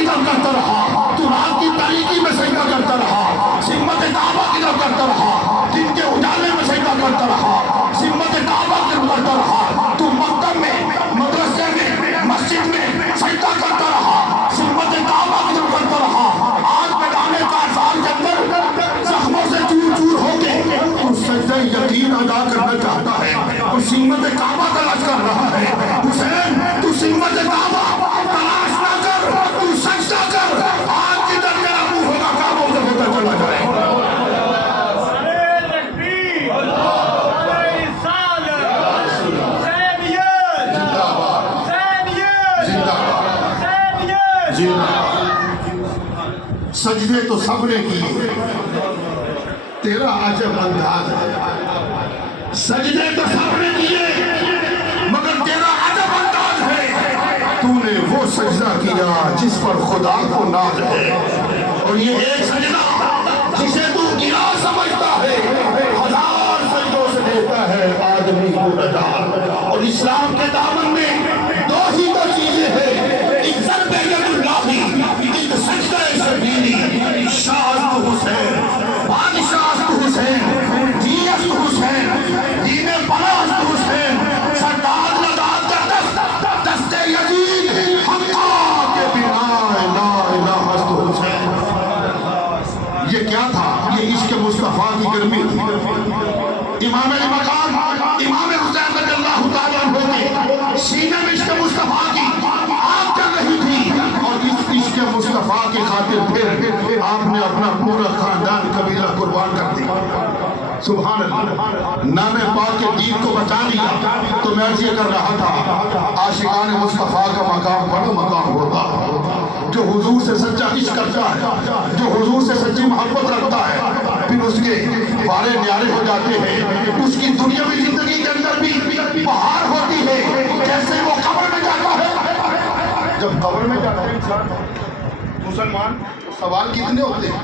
کی طرف کرتا رہا، تو رات کی تاریکی میں سجدہ کرتا رہا، سمت کعبہ کی طرف کرتا رہا، دن کے اجالے میں سجدہ کرتا رہا، سمت کعبہ کی طرف کرتا رہا، تو مکتب میں، مدرسے میں، مسجد میں سجدہ کرتا رہا، سمت کعبہ کی طرف کرتا رہا۔ آج میدان کارزار کے اندر زخموں سے چور چور ہو کے تو سجدہ یقین ادا کرنا چاہتا ہے، تو سمت کعبہ تلاش کر رہا ہے۔ حسین تو سمت کعبہ تلاش نہ کر، تو سجدہ کر، آج جدھر تیرا منہ ہوگا کعبہ ادھر ہوتا چلا جائے۔ سجدے تو سب نے کیے، تیرا عجب انداز ہے۔ سجدے تو سب نے کیے مگر تیرا عجب انداز ہے، تو نے وہ سجدہ کیا جس پر خدا کو ناز ہے، اور یہ ایک سجدہ جسے تو گرا سمجھتا ہے، ہزار سجدوں سے دیتا ہے آدمی کو نجات۔ اور اسلام کے دامن میں دو ہی تو چیزیں ہیں، عزت بیت اللہ، ایک سجدہ سبیلی، شاہست حسین، بادشاہست حسین، دیست حسین، دین پرست حسین، سردار لگات کا دست، دست یزید، حقا کے بنا لا الہ است حسین۔ یہ کیا تھا؟ یہ عشق مصطفیٰ کی گرمی تھی۔ امام علی مقام امام حسین رضی اللہ تعالیٰ عنہ کے سینے میں عشق مصطفیٰ کی آگ چل رہی تھی، اور اس عشق مصطفیٰ کی خاطر پھر آپ نے اپنا پورا خاندان قبیلہ قربان کر دیا۔ سبحان اللہ، نام پاک کے دین کو بچا لیا۔ تو میں یہ کر رہا تھا، عاشقان مصطفیٰ کا مقام بڑا مقام ہوتا ہے، جو حضور سے سچا عشق کرتا ہے، جو حضور سے سچی محبت رکھتا ہے، پھر اس کے پارے نیارے ہو جاتے ہیں، اس کی دنیاوی زندگی کے اندر بھی بہار ہوتی ہے۔ جیسے وہ قبر میں جاتا ہے، جب قبر میں جاتا ہے انسان مسلمان، سوال کتنے ہوتے ہیں؟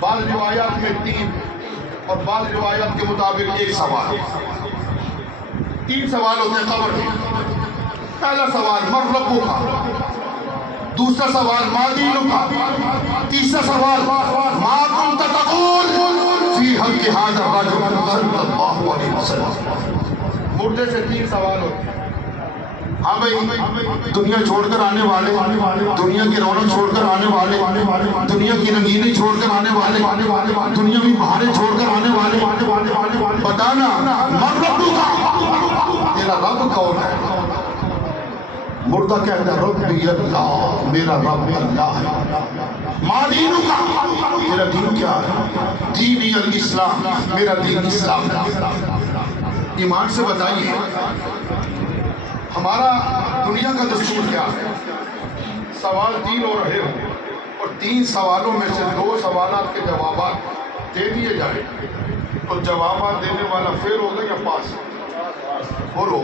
بعض روایات میں 3 اور بعض روایات کے مطابق 1 سوال، 3 سوال ہوتے ہیں قبر میں۔ پہلا سوال من ربک، دوسرا سوال ما دینک، تیسرا سوال ما کنت تقول فی حق ھذا الرجل صلی اللہ علیہ وسلم۔ مردے سے 3 سوال ہوتے ہیں۔ ہاں بھائی، دنیا چھوڑ کر آنے والے، دنیا کی رونق چھوڑ کر آنے والے، دنیا کی رنگینی چھوڑ کر آنے والے، دنیاوی بہاریں چھوڑ کر آنے والے، بتانا من ربک، تیرا رب کون ہے؟ مردہ کہتا ہے ربی اللہ، میرا رب اللہ ہے۔ ما دینک، تیرا دین کیا ہے؟ دینی الاسلام، میرا دین اسلام ہے۔ ایمان سے بتائیے ہمارا دنیا کا دستور کیا ہے؟ سوال 3 ہو رہے ہوں، اور 3 سوالوں میں سے 2 سوالات کے جوابات دے دیے جائیں، تو جوابات دینے والا فیل ہوگا یا پاس؟ بولو،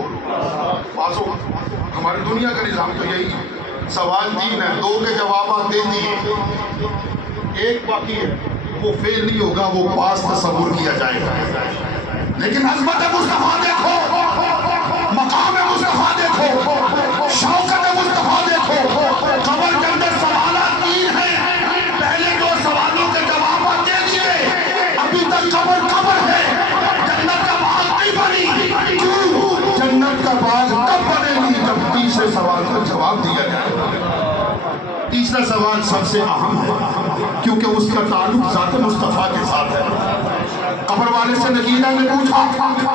پاس ہوگا۔ ہماری دنیا کا نظام تو یہی ہے، سوال 3 ہے، 2 کے جوابات دے دیے، 1 باقی ہے، وہ فیل نہیں ہوگا، وہ پاس تصور کیا جائے گا۔ لیکن عظمت مصطفیٰ دیکھو، مقام مصطفیٰ دیکھو، شوکت مصطفیٰ دیکھو۔ قبر کے اندر سوالات 3 ہیں، پہلے 2 سوالوں کے جوابات دے دیے، ابھی تک قبر ہے، جنت کا باغ نہیں بنی۔ کیوں؟ جنت کا باغ تب بنے گی جب تیسرے سوال کا جواب دیا جائے۔ تیسرا سوال سب سے اہم ہے، کیونکہ اس کا تعلق ذات مصطفیٰ کے ساتھ ہے۔ قبر والے سے نگینہ نے پوچھا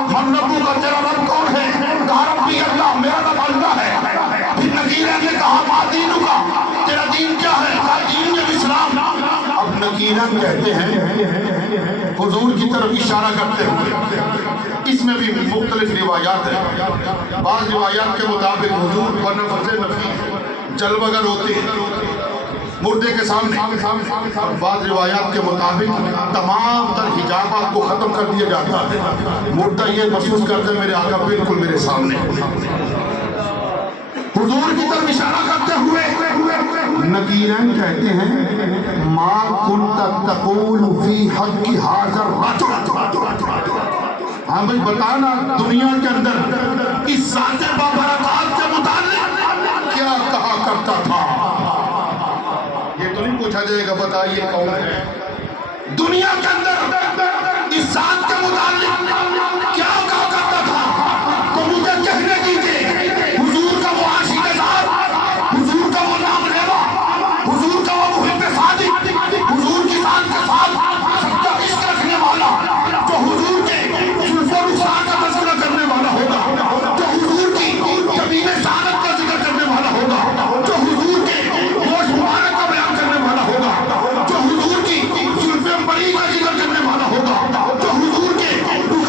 من ربک، تیرا رب کون ہے؟ کہا ربی اللہ، میرا رب اللہ ہے۔ پھر نگینہ نے کہا ما دینک، تیرا دین کیا ہے؟ کہا دین اسلام۔ اب نگینہ کہتے ہیں حضور کی طرف اشارہ کرتے ہوئے، اس میں بھی مختلف روایات ہیں۔ بعض روایات کے مطابق حضور بنفس نفی جلوہ گر ہوتے ہیں مردے کے سامنے، اور بعض روایات کے مطابق تمام تر حجابات کو ختم کر دیا جاتا ہے۔ مردہ یہ محسوس کرتے میرے آقا بالکل میرے سامنے، حضور کی طرف اشارہ کرتے ہوئے نکیرین کہتے ہیں ما کنت تقول فی حق ھذا الرجل۔ ہاں بھائی بتانا دنیا کے اندر اس ذات بابرکات کے متعلق کیا کہا کرتا تھا؟ تو نہیں پوچھا جائے گا بتائیے کون ہے؟ دنیا کے اندر اس ذات کے متعلق کیا کہا کرتا تھا تو مجھے کہنے دیجیے، حضور کا وہ عاشق ذات، حضور کا وہ نام لیوا، حضور کا وہ محب صادق، حضور کی ذات کے ساتھ سچا عشق رکھنے والا، جو حضور کے زلف و رخسار کا تذکرہ کرنے والا ہوگا، جو حضور کی جبین سعادت کا ذکر کرنے والا ہوگا، جو حضور کے گوشت مبارک کا بیان کرنے والا ہوگا، جو حضور کی زلف بری کا ذکر کرنے والا ہوگا، جو حضور کے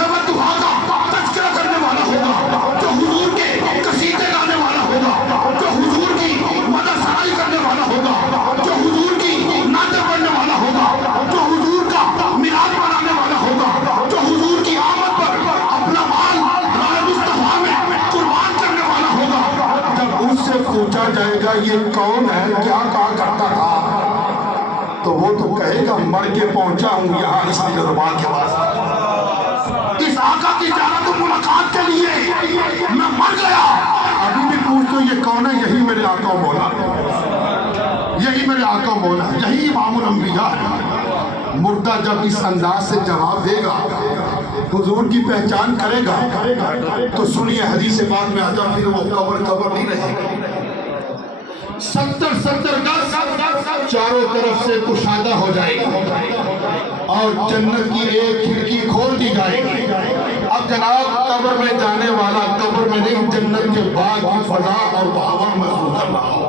رخ دعا کا تذکرہ کرنے والا ہوگا، جو حضور کے قصیدے گانے والا ہوگا، جو حضور کی مدح ثنائی کرنے والا ہوگا، جو حضور کی نعتیں پڑھنے والا ہوگا، جو حضور کا میلاد منانے والا ہوگا، جو حضور کی آمد پر اپنا مال راہ مصطفیٰ میں قربان کرنے والا ہوگا، جب اس سے پوچھا جائے گا یہ کون ہے، کیا کہا کرتا تھا، تو وہ تو کہے گا مر کے پہنچا ہوں یہاں اس نگہبان کے پاس، اس آقا کی زیارت و ملاقات کے لیے میں مر گیا۔ ابھی بھی پوچھ تو یہ کون ہے، یہی میرے آقا مولا، یہی میرے آقا مولا، یہی امام الانبیاء ہے۔ مردہ جب اس انداز سے جواب دے گا، حضور کی پہچان کرے گا، تو سنیے حدیث پاک میں آتا پھر وہ قبر نہیں رہے گی، 70 گز چاروں طرف سے کشادہ ہو جائے گی اور جنت کی ایک کھڑکی کھول دی جائے گی۔ اب جناب قبر میں جانے والا قبر میں نہیں، جنت کے بعد کی فضا اور بہاور محسوس کر رہا ہو۔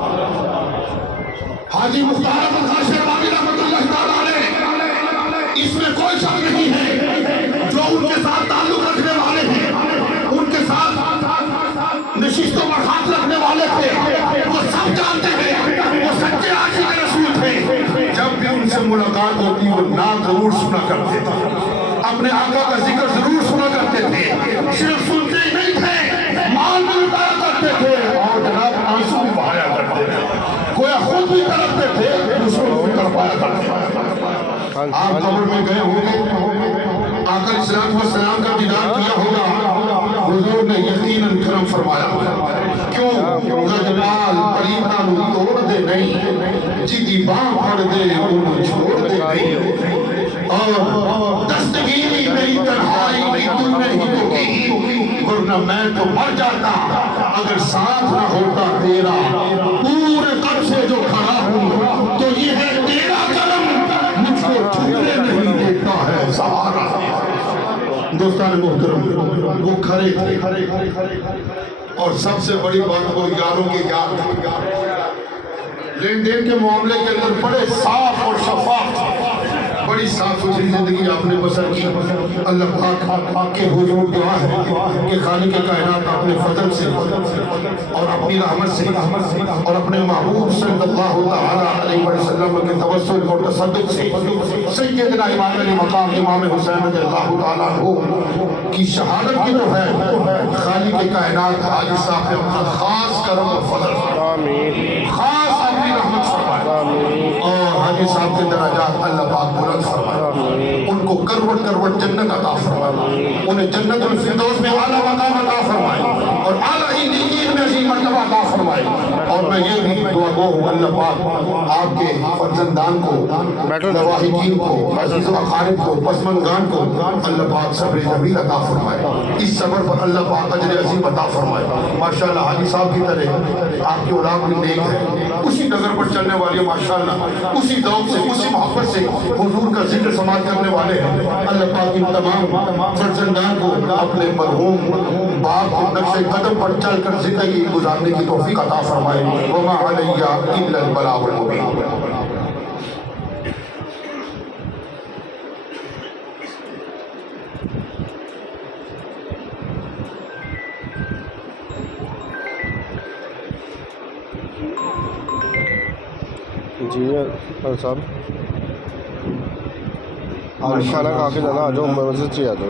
حاجی مختار احمد خان شیروانی رحمۃ اللہ تعالیٰ علیہ، اس میں کوئی شک نہیں ہے، جو ان کے ساتھ تعلق رکھنے والے ہیں، ان کے ساتھ نشست و برخاست رکھنے والے تھے، وہ سب جانتے ہیں وہ سچے عاشق رسول تھے۔ جب بھی ان سے ملاقات ہوتی وہ نام ضرور سنا کرتے تھے، اپنے آقا کا ذکر ضرور سنا کرتے تھے، صرف سنتے ہی نہیں تھے، مال بھی لٹایا کرتے تھے اور جناب آنسو بھی بہایا کرتے تھے، گویا خود بھی تڑپتے تھے، دوسروں کو بھی تڑپایا کرتے تھے۔ آپ قبر میں گئے ہوں گے، آقا علیہ السلام کا دیدار کیا ہوگا، حضور نے یقیناً کرم فرمایا کیوں گجبال پریتاں نو توڑ دے نہیں، جدی باں پھڑ دے انہوں چھوڑ دے نہیں، اور دستگیری میری تنہائی نہیں تم نے ہی تو کی، ورنہ میں تو مر جاتا اگر ساتھ نہ ہوتا تیرا، پورے قد سے جو کھڑا ہوں تو یہ ہے تیرا کرم، مجھ کو چھوڑے نہیں دیتا ہے سہارا۔ دوستان محترم، وہ کھڑے تھے اور سب سے بڑی بات وہ یاروں کے یار تھے، لین دین کے معاملے کے اندر بڑے صاف اور شفاف تھے، بڑی صاف ستھری زندگی آپ نے بسر کی۔ اللہ پاک کے حضور دعا ہے کہ خالق کائنات اپنے فضل سے اور اپنی رحمت سے اور اپنے محبوب صلی اللہ تعالیٰ علیہ وسلم کے توسل اور تصدق سے سیدنا امام علی مقام امام حسین رضی اللہ تعالیٰ عنہ کی شہادت کی تو ہے، خالق کائنات حاجی صاحب نے اپنا خاص کرم اور فضل خاص اپنی رحمت فرمائے اور حاجی صاحب کے درجات اللہ پاک بلند فرمائے، ان کو کروٹ کروٹ جنت عطا فرمائے، انہیں جنت الفردوس میں اعلیٰ مقام عطا فرمائے اور اعلیٰ علین میں عظیم مرتبہ عطا فرمائے۔ اور میں یہ بھی دعا گو ہوں اللہ پاک آپ کے فرزندان کو، لواحقین کو، عزیز و اقارب کو، پسماندگان کو اللہ پاک صبر جمیل عطا فرمائے، اس صبر پر اللہ پاک اجر عظیم عطا فرمائے۔ ماشاءاللہ حاجی صاحب کی طرح آپ کی اولاد بھی نیک ہے، اسی نظر پر چلنے والی ہے، ماشاءاللہ اسی ذوق سے اسی محبت سے حضور کا ذکر سماعت کرنے والے ہیں۔ اللہ پاک ان تمام فرزندان کو اپنے مرحوم باپ کے نقش قدم پر چل کر زندگی گزارنے کی توفیق عطا فرمائے۔ وما علیہ الا البلاغ المبین۔ جی صاحب کھانا کھا کے جانا، آ جاؤ مسجد سے آ جاؤ۔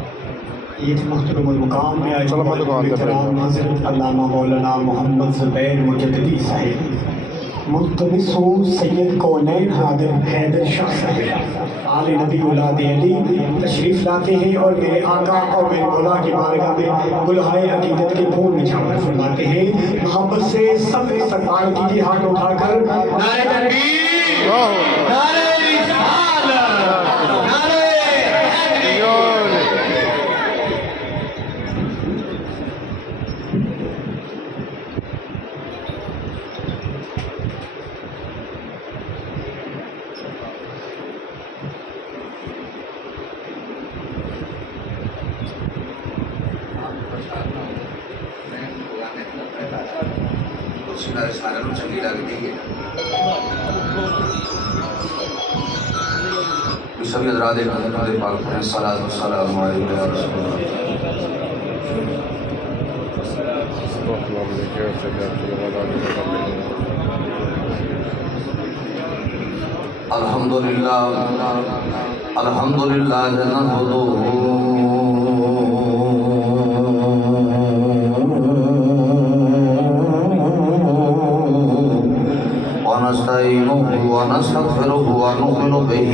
یہ محترم المقام میں احترام حضرت علامہ مولانا محمد زبیر مجددی صاحب ملتمس ہوں سید کونین حیدر شاہ صاحب آل نبی اولاد علی تشریف لاتے ہیں اور میرے آقا اور میرے مولا کی بارگاہ میں گلہائے عقیدت کے پھول نچھاور فرماتے ہیں۔ محبت سے سب استقبال کیجیے ہاتھ اٹھا کر، نعرہ تکبیر، اللہ اکبر نعرہ رسالت، نعرہ حیدری۔ چنگی لگتی ہے سبھی حضرات حضرت پاک پڑھیں صلاۃ و سلام علیہ یا رسول اللہ۔ الحمدللہ الحمدللہ ونستعينه ونستغفره ونؤمن به